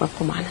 وابقوا معنا.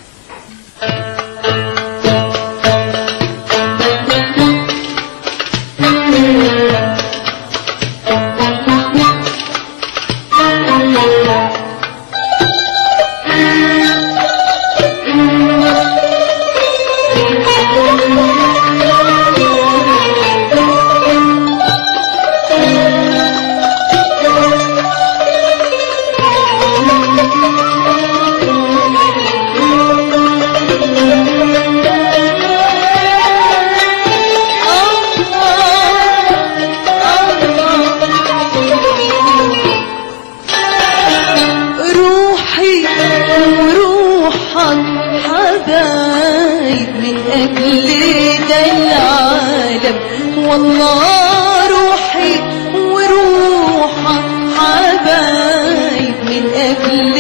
والله روحي وروحك حبايب من قبل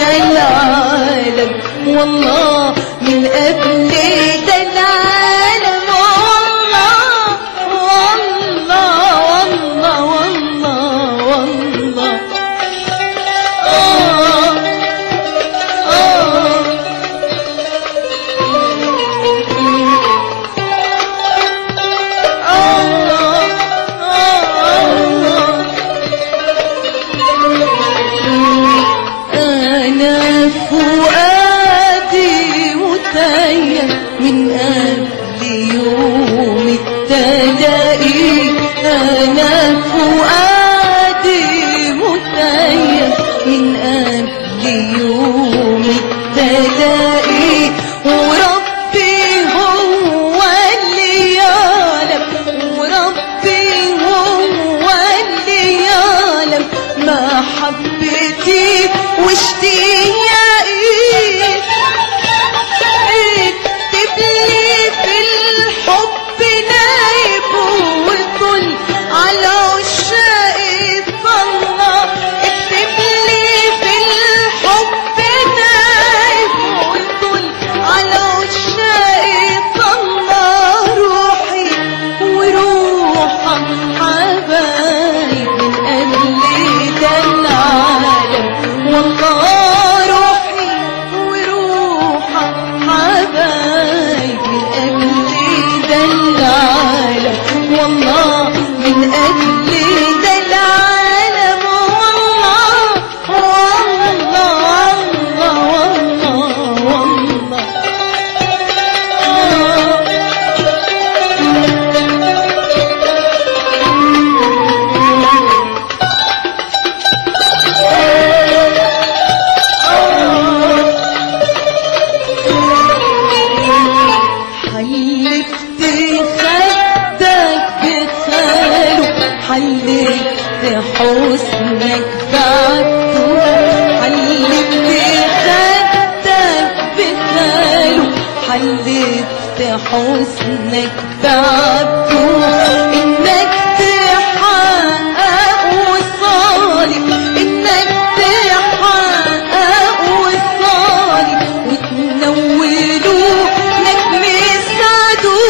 ده العالم، والله من قبل ده العالم، والله والله والله من قبل يوم التلاقي، أنا فؤادي متيم من قبل يوم التلاقي، وربي هو اللي يعلم، وربي هو اللي يعلم محبتي واشتياقي. حلفت حسنك بعده، حلفت خدك بخاله، حلفت حسنك بعده انك تحقق وصالي، انك تحقق وصالي وتنولوا لك مسعدوه.